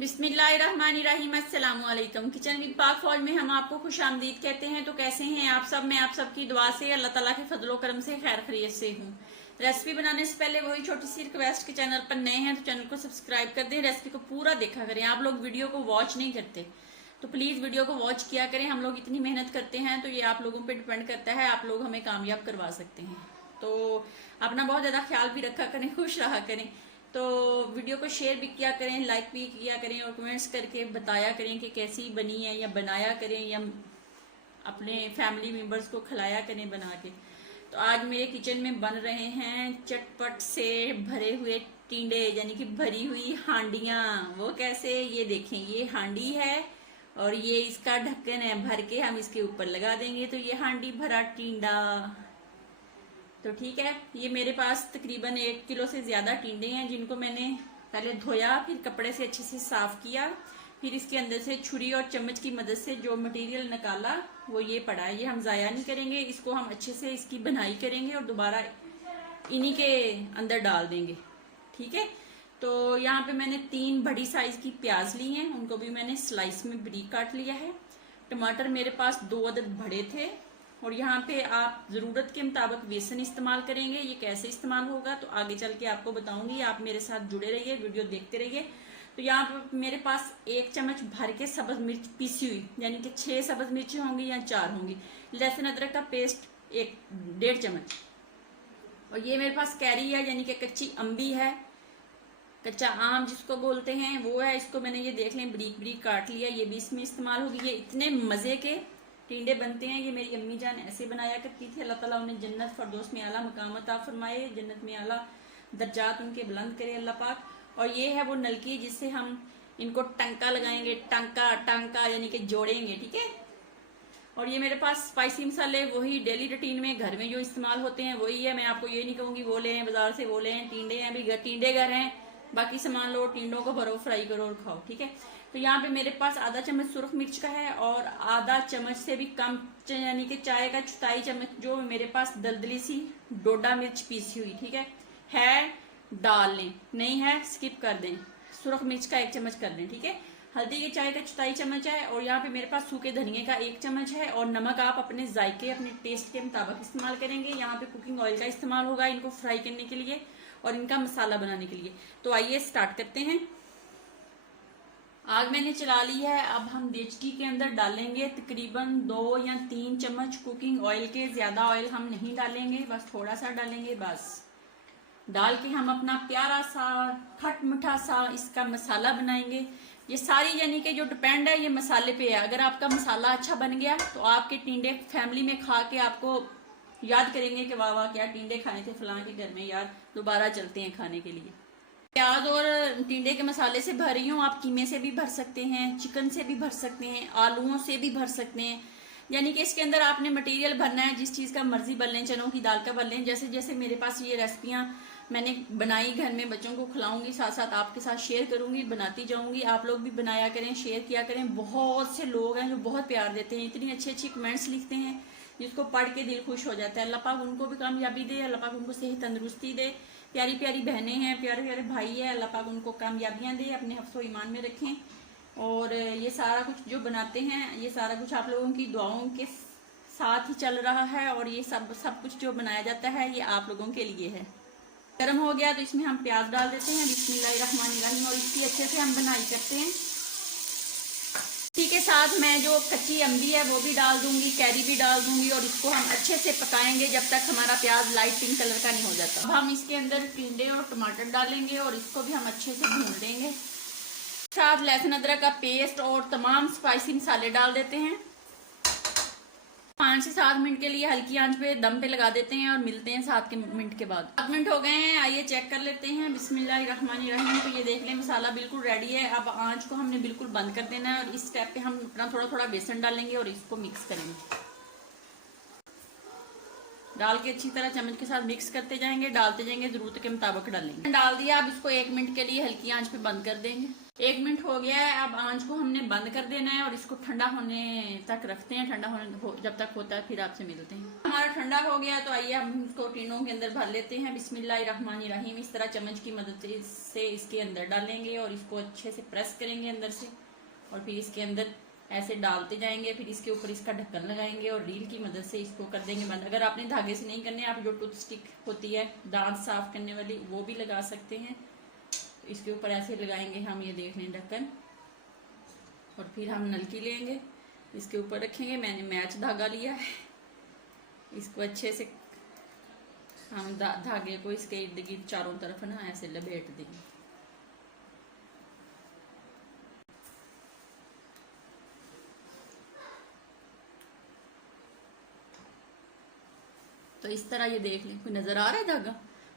बिस्मिल्लाहिर्रहमानिर्रहीम, अस्सलाम वालेकुम। किचन विद पाक फौज में हम आपको खुश आमदीद कहते हैं। तो कैसे हैं आप सब? मैं आप सबकी दुआ से, अल्लाह ताला के फजलो करम से खैर खैरियत से हूँ। रेसिपी बनाने से पहले वही छोटी सी रिक्वेस्ट कि चैनल पर नए हैं तो चैनल को सब्सक्राइब कर दें, रेसिपी को पूरा देखा करें। आप लोग वीडियो को वॉच नहीं करते तो प्लीज वीडियो को वॉच किया करें। हम लोग इतनी मेहनत करते हैं तो ये आप लोगों पर डिपेंड करता है, आप लोग हमें कामयाब करवा सकते हैं। तो अपना बहुत ज्यादा ख्याल भी रखा करें, खुश रहा करें। तो वीडियो को शेयर भी किया करें, लाइक भी किया करें और कमेंट्स करके बताया करें कि कैसी बनी है, या बनाया करें या अपने फैमिली मेंबर्स को खिलाया करें बना के। तो आज मेरे किचन में बन रहे हैं चटपट से भरे हुए टिंडे, यानी कि भरी हुई हांडियां। वो कैसे, ये देखें, ये हांडी है और ये इसका ढक्कन है, भर के हम इसके ऊपर लगा देंगे तो ये हांडी भरा टिंडा। तो ठीक है, ये मेरे पास तकरीबन 1 किलो से ज्यादा टिंडे हैं, जिनको मैंने पहले धोया, फिर कपड़े से अच्छे से साफ किया, फिर इसके अंदर से छुरी और चम्मच की मदद से जो मटेरियल निकाला वो ये पड़ा है। ये हम जाया नहीं करेंगे, इसको हम अच्छे से इसकी बनाई करेंगे और दोबारा इन्हीं के अंदर डाल देंगे। ठीक है, तो यहाँ पे मैंने 3 बड़ी साइज की प्याज ली हैं, उनको भी मैंने स्लाइस में बारीक काट लिया है। टमाटर मेरे पास 2 अदद बड़े थे। और यहाँ पे आप जरूरत के मुताबिक बेसन इस्तेमाल करेंगे। ये कैसे इस्तेमाल होगा तो आगे चल के आपको बताऊंगी, आप मेरे साथ जुड़े रहिए, वीडियो देखते रहिए। तो यहाँ पे मेरे पास 1 चम्मच भर के सब्ज मिर्च पीसी हुई, यानी कि 6 सब्ज मिर्ची होंगी या 4 होंगी। लहसुन अदरक का पेस्ट 1-1.5 चम्मच। और ये मेरे पास कैरी है, यानी कि कच्ची अम्बी है, कच्चा आम जिसको बोलते हैं वो है। इसको मैंने, ये देख लें, बारीक बारीक काट लिया, ये भी इसमें इस्तेमाल होगी। ये इतने मजे के टिंडे बनते हैं, ये मेरी अम्मी जान ऐसे बनाया करती थी। अल्लाह ताला उन्हें जन्नत फरदौस में आला मकाम अता फरमाए, जन्नत में आला दर्जात उनके बुलंद करे अल्लाह पाक। और ये है वो नलकी जिससे हम इनको टंका लगाएंगे, टांका यानी कि जोड़ेंगे। ठीक है, और ये मेरे पास स्पाइसी मसाले वही डेली रूटीन में घर में जो इस्तेमाल होते हैं वही है। मैं आपको ये नहीं कहूंगी वो लें बाजार से, वो लें। टिंडे हैं भी, टिंडे घर हैं, बाकी सामान लो, टिंडों को भरो, फ्राई करो और खाओ। ठीक है, तो यहाँ पे मेरे पास आधा चम्मच सुरख मिर्च का है और आधा चम्मच से भी कम, यानी कि चाय का 1/4 चम्मच जो मेरे पास दलदली सी डोडा मिर्च पीसी हुई। ठीक है डाल लें, नहीं है स्किप कर दें। सुरख मिर्च का 1 चम्मच कर दें। ठीक है, हल्दी के चाय का 1/4 चम्मच है और यहाँ पे मेरे पास सूखे धनिए का 1 चम्मच है। और नमक आप अपने जायके, अपने टेस्ट के मुताबिक इस्तेमाल करेंगे। यहाँ पे कुकिंग ऑयल का इस्तेमाल होगा इनको फ्राई करने के लिए और इनका मसाला बनाने के लिए। तो आइए स्टार्ट करते हैं। आग मैंने चला ली है। अब हम देचकी के अंदर डालेंगे तकरीबन 2 या 3 चम्मच कुकिंग ऑयल के। ज्यादा ऑयल हम नहीं डालेंगे, बस थोड़ा सा डालेंगे। बस डाल के हम अपना प्यारा सा खट मीठा सा इसका मसाला बनाएंगे। ये सारी, यानी कि जो डिपेंड है ये मसाले पे है। अगर आपका मसाला अच्छा बन गया तो आपके टिंडे फैमिली में खा के आपको याद करेंगे कि वाह वाह क्या टिंडे खाए थे फलां के घर में, यार दोबारा चलते हैं खाने के लिए। प्याज और टिंडे के मसाले से भर रही हूँ। आप कीमे से भी भर सकते हैं, चिकन से भी भर सकते हैं, आलूओं से भी भर सकते हैं। यानी कि इसके अंदर आपने मटेरियल भरना है जिस चीज़ का मर्जी भर लें, चनों की दाल का भर लें। जैसे जैसे मेरे पास ये रेसिपियाँ मैंने बनाई, घर में बच्चों को खिलाऊंगी, साथ साथ आपके साथ शेयर करूंगी, बनाती जाऊंगी। आप लोग भी बनाया करें, शेयर किया करें। बहुत से लोग हैं जो बहुत प्यार देते हैं, इतनी अच्छी अच्छी कमेंट्स लिखते हैं जिसको पढ़ के दिल खुश हो जाता है। अल्लाह पाक उनको भी कामयाबी दे, अल्लाह पाक उनको सेहत तंदुरुस्ती दे। प्यारी प्यारी बहनें हैं, प्यारे प्यारे भाई है, अल्लाह पाक उनको कामयाबियां दे, अपने हफ्सो ईमान में रखें। और ये सारा कुछ जो बनाते हैं, ये सारा कुछ आप लोगों की दुआओं के साथ ही चल रहा है। और ये सब कुछ जो बनाया जाता है ये आप लोगों के लिए है। गर्म हो गया तो इसमें हम प्याज डाल देते हैं, बिस्मिल्लाहिर्रहमानिर्रहीम। और इसकी अच्छे से हम बनाई करते हैं। इसी के साथ मैं जो कच्ची अम्बी है वो भी डाल दूंगी, कैरी भी डाल दूंगी और इसको हम अच्छे से पकाएंगे जब तक हमारा प्याज लाइट पिंक कलर का नहीं हो जाता। अब हम इसके अंदर टिंडे और टमाटर डालेंगे और इसको भी हम अच्छे से भून देंगे। साथ लहसुन अदरक का पेस्ट और तमाम स्पाइसी मसाले डाल देते हैं। 5 से 7 मिनट के लिए हल्की आंच पे दम पे लगा देते हैं और मिलते हैं 7 मिनट के बाद। 7 मिनट हो गए हैं, आइए चेक कर लेते हैं। बिस्मिल्लाहिर्रहमानिर्रहीम। तो ये देख लें मसाला बिल्कुल रेडी है। अब आंच को हमने बिल्कुल बंद कर देना है और इस स्टेप पे हम अपना थोड़ा थोड़ा बेसन डालेंगे और इसको मिक्स करेंगे। डाल के अच्छी तरह चम्मच के साथ मिक्स करते जाएंगे, डालते जाएंगे, जरूरत के मुताबिक डालेंगे। डाल दिया, अब इसको 1 मिनट के लिए हल्की आंच पे बंद कर देंगे। 1 मिनट हो गया है, अब आंच को हमने बंद कर देना है और इसको ठंडा होने तक रखते हैं। ठंडा होने जब तक होता है फिर आपसे मिलते हैं। हमारा ठंडा हो गया तो आइए हम इसको टीनों के अंदर भर लेते हैं। बिस्मिल्लाहिर्रहमानिर्रहीम। इस तरह चम्मच की मदद से इसके अंदर डालेंगे और इसको अच्छे से प्रेस करेंगे अंदर से, और फिर इसके अंदर ऐसे डालते जाएंगे। फिर इसके ऊपर इसका ढक्कन लगाएंगे और रील की मदद से इसको कर देंगे बंद। अगर आपने धागे से नहीं करने, आप जो टूथ स्टिक होती है दांत साफ करने वाली, वो भी लगा सकते हैं। इसके ऊपर ऐसे लगाएंगे हम, ये देख लें ढक्कन, और फिर हम नलकी लेंगे, इसके ऊपर रखेंगे। मैंने मैच धागा लिया है। इसको अच्छे से हम धागे को इसके इर्द गिर्द चारों तरफ ना ऐसे लपेट देंगे। तो इस तरह ये देख लें, कोई नजर आ रहा है धागा?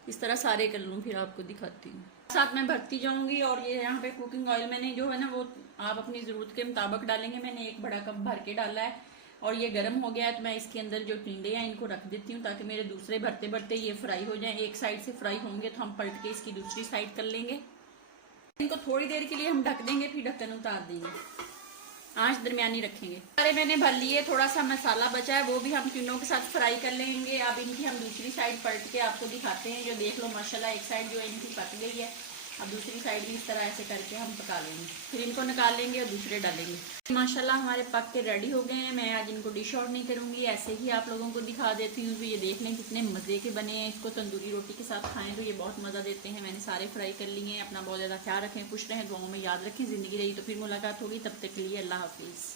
इस तरह सारे कर लूँ, फिर आपको दिखाती हूँ। साथ में भरती जाऊंगी। और ये यहाँ पे कुकिंग ऑयल मैंने जो है ना वो आप अपनी जरूरत के मुताबिक डालेंगे। मैंने 1 बड़ा कप भर के डाला है और ये गर्म हो गया है, तो मैं इसके अंदर जो टिंडे हैं इनको रख देती हूँ ताकि मेरे दूसरे भरते भरते ये फ्राई हो जाए। एक साइड से फ्राई होंगे तो हम पलट के इसकी दूसरी साइड कर लेंगे। इनको थोड़ी देर के लिए हम ढक देंगे, फिर ढक्कन उतार देंगे, आंच दरमियानी रखेंगे। सारे मैंने भर लिए, थोड़ा सा मसाला बचा है वो भी हम टिंडों के साथ फ्राई कर लेंगे। अब इनकी हम दूसरी साइड पलट के आपको दिखाते हैं। जो देख लो माशाल्लाह एक साइड जो है इनकी पक गई है। अब दूसरी साइड भी इस तरह ऐसे करके हम पका लेंगे, फिर इनको निकाल लेंगे और दूसरे डालेंगे। माशाल्लाह हमारे पक के रेडी हो गए हैं। मैं आज इनको डिश आउट नहीं करूँगी, ऐसे ही आप लोगों को दिखा देती हूँ। तो ये देख लें कितने मज़े के बने हैं। इसको तंदूरी रोटी के साथ खाएं तो ये बहुत मज़ा देते हैं। मैंने सारे फ्राई कर लिए हैं। अपना बहुत ज़्यादा ख्याल रखें, खुश रहें, दुआओं में याद रखें। ज़िंदगी रही तो फिर मुलाकात होगी, तब तक के लिए अल्लाह हाफिज़।